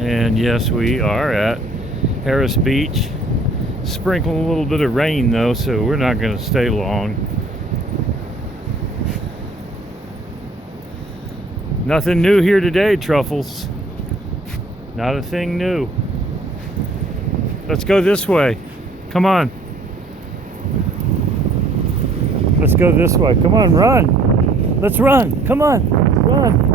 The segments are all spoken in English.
And yes, we are at Harris Beach. Sprinkling a little bit of rain though, so we're not going to stay long. Nothing new here today, Truffles. Not a thing new. Let's go this way. Come on. Let's go this way. Come on, run. Let's run. Come on, run.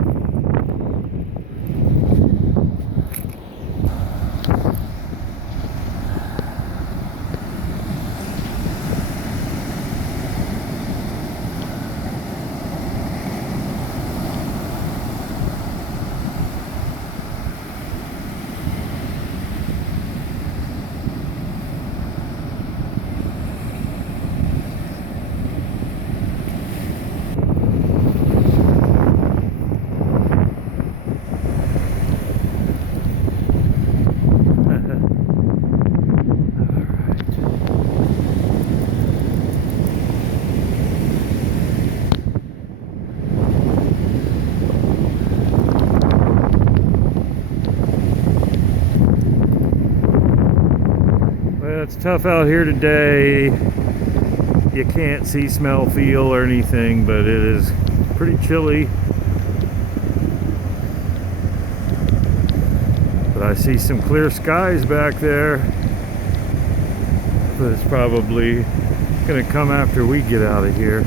It's tough out here today. You can't see, smell, feel, or anything, but it is pretty chilly. But I see some clear skies back there. But it's probably gonna come after we get out of here.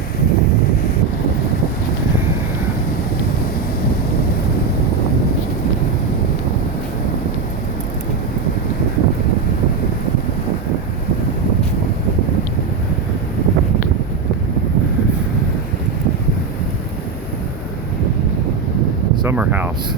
Summer house.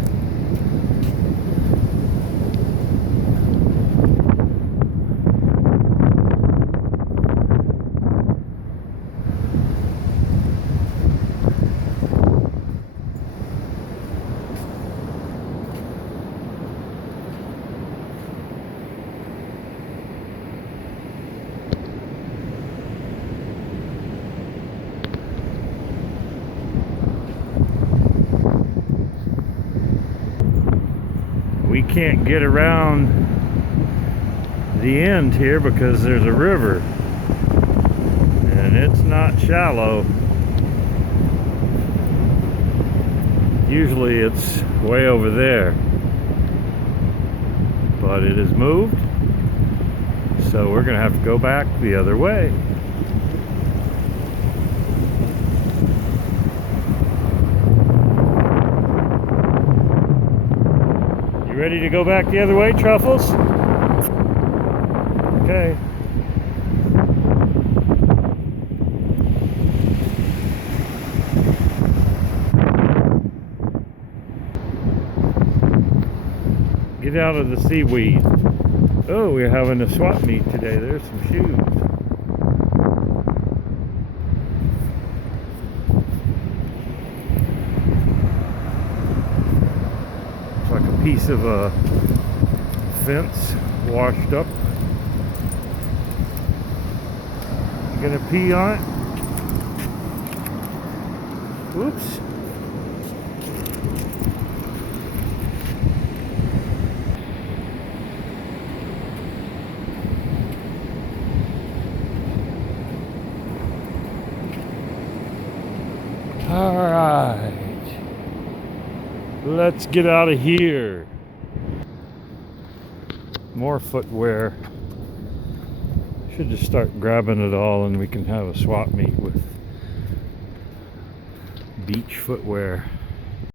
We can't get around the end here because there's a river and it's not shallow. Usually it's way over there, but it has moved, so we're gonna have to go back the other way. Ready to go back the other way, Truffles? Okay. Get out of the seaweed. Oh, we're having a swap meet today. There's some shoes. Like a piece of a fence washed up. You gonna pee on it? Whoops. All right. Let's get out of here. More footwear. Should just start grabbing it all and we can have a swap meet with beach footwear.